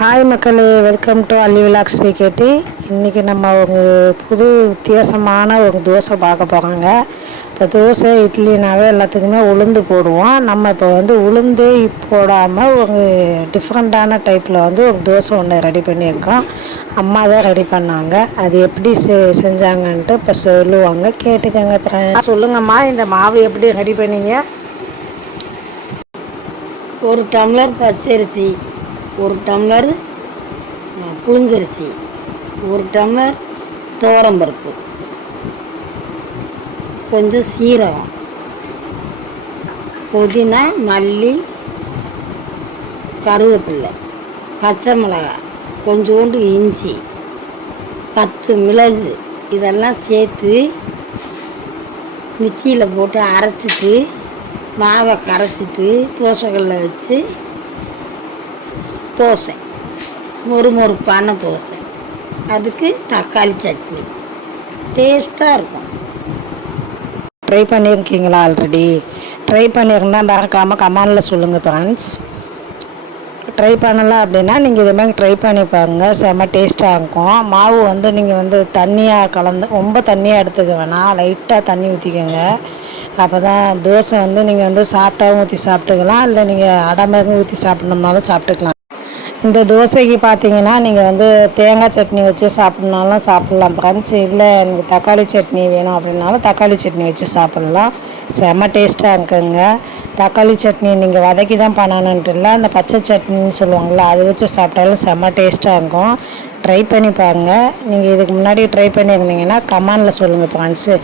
Hi மக்களே, welcome to Alli vlogs விகேடி. இன்றைக்கி நம்ம ஒரு புது வித்தியாசமான ஒரு தோசை பார்க்க போகிறோங்க. இப்போ தோசை இட்லினாவே எல்லாத்துக்குமே உளுந்து போடுவோம். நம்ம இப்போ உளுந்து போடாமல் ஒரு டிஃப்ரெண்ட்டான டைப்பில் ஒரு தோசை ஒன்று ரெடி பண்ணியிருக்கோம். அம்மா தான் ரெடி பண்ணாங்க. அது எப்படி செஞ்சாங்கன்ட்டு இப்போ சொல்லுவாங்க, கேட்டுக்கோங்க. சொல்லுங்கம்மா, இந்த மாவு எப்படி ரெடி பண்ணீங்க? ஒரு டம்ளர் பச்சரிசி, ஒரு டம்ளர் புழுங்கரிசி, ஒரு டம்ளர் துவரம்பருப்பு, கொஞ்சம் சீரகம், புதினா, மல்லி, கருவேப்பில்லை, பச்சை மிளகாய், கொஞ்சோண்டு இஞ்சி, 10 மிளகு, இதெல்லாம் சேர்த்து மிக்சியில் போட்டு அரைச்சிட்டு மாவை கரைச்சிட்டு தோசைகளில் வச்சு தோசை, மொறுமொறுப்பான தோசை. அதுக்கு தக்காளி சட்னி டேஸ்ட்டாக இருக்கும். ட்ரை பண்ணியிருக்கீங்களா? ஆல்ரெடி ட்ரை பண்ணியிருந்தால் மறக்காமல் கமெண்டில் சொல்லுங்கள் ஃப்ரெண்ட்ஸ். ட்ரை பண்ணலை அப்படின்னா நீங்கள் இது மாதிரி ட்ரை பண்ணி பாருங்கள், செம்ம டேஸ்ட்டாக இருக்கும். மாவு நீங்கள் தண்ணியாக கலந்து, ரொம்ப தண்ணியாக எடுத்துக்க வேணாம், லைட்டாக தண்ணி ஊற்றிக்கோங்க. அப்போ தான் தோசை நீங்கள் சாப்பிட்டாவும் ஊற்றி சாப்பிட்டுக்கலாம், இல்லை நீங்கள் அடை மாதிரி ஊற்றி சாப்பிட்ணும்னாலும் சாப்பிட்டுக்கலாம். இந்த தோசைக்கு பார்த்தீங்கன்னா நீங்கள் தேங்காய் சட்னி வச்சு சாப்பிட்னாலும் சாப்பிட்லாம் ஃப்ரெண்ட்ஸ். இல்லை எனக்கு தக்காளி சட்னி வேணும் அப்படின்னாலும் தக்காளி சட்னி வச்சு சாப்பிட்லாம். செம்ம டேஸ்ட்டாக இருக்குங்க. தக்காளி சட்னி நீங்கள் வதக்கி தான் பண்ணணுன்ட்டு இல்லை, அந்த பச்சை சட்னின்னு சொல்லுவாங்கள்ல, அது வச்சு சாப்பிட்டாலும் செம்ம டேஸ்ட்டாக இருக்கும். ட்ரை பண்ணி பாருங்கள். நீங்கள் இதுக்கு முன்னாடி ட்ரை பண்ணியிருந்தீங்கன்னா கமெண்டில் சொல்லுங்கள் ஃப்ரெண்ட்ஸு.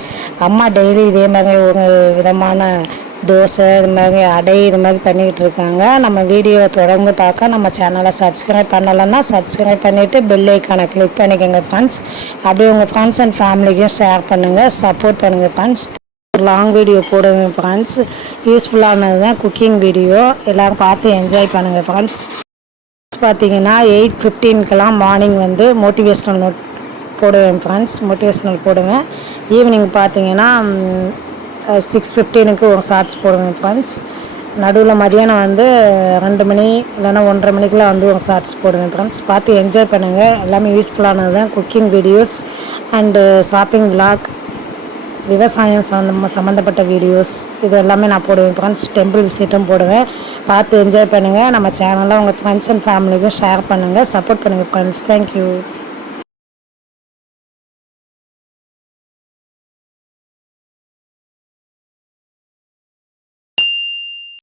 அம்மா டெய்லி இதே மாதிரி ஒரு விதமான தோசை, இது மாதிரி அடை, இது மாதிரி பண்ணிக்கிட்டு இருக்காங்க. நம்ம வீடியோவை தொடர்ந்து பார்க்க நம்ம சேனலை சப்ஸ்கிரைப் பண்ணலைன்னா சப்ஸ்கிரைப் பண்ணிவிட்டு பெல் ஐக்கானை கிளிக் பண்ணிக்கோங்க ஃப்ரெண்ட்ஸ். அப்படியே உங்கள் ஃப்ரெண்ட்ஸ் அண்ட் ஃபேமிலிக்கும் ஷேர் பண்ணுங்கள், சப்போர்ட் பண்ணுங்கள் ஃப்ரெண்ட்ஸ். ஒரு லாங் வீடியோ போடுவேன் ஃப்ரெண்ட்ஸ். யூஸ்ஃபுல்லானது தான் குக்கிங் வீடியோ, எல்லோரும் பார்த்து என்ஜாய் பண்ணுங்கள் ஃப்ரெண்ட்ஸ். பார்த்தீங்கன்னா 8:15க்கெல்லாம் மார்னிங் மோட்டிவேஷ்னல் நோட் போடுவேன் ஃப்ரெண்ட்ஸ். மோட்டிவேஷ்னல் போடுவேன். ஈவினிங் பார்த்தீங்கன்னா 6:15க்கு ஒரு ஷார்ட்ஸ் போடுவேன் ஃப்ரெண்ட்ஸ். நடுவில் மதியானம் 2 மணி இல்லைன்னா 1:30 மணிக்கெலாம் ஒரு ஷார்ட்ஸ் போடுவேன் ஃப்ரெண்ட்ஸ். பார்த்து என்ஜாய் பண்ணுங்கள். எல்லாமே யூஸ்ஃபுல்லானது தான். Cooking videos and shopping vlog, விவசாயம் சம்மந்தப்பட்ட வீடியோஸ், இது எல்லாமே நான் போடுவேன் ஃப்ரெண்ட்ஸ். டெம்பிள் விசிட்டும் போடுவேன். பார்த்து என்ஜாய் பண்ணுங்கள். நம்ம சேனலில் உங்கள் ஃப்ரெண்ட்ஸ் அண்ட் ஃபேமிலிக்கும் ஷேர் பண்ணுங்கள், சப்போர்ட் பண்ணுங்கள் ஃப்ரெண்ட்ஸ். தேங்க்யூ.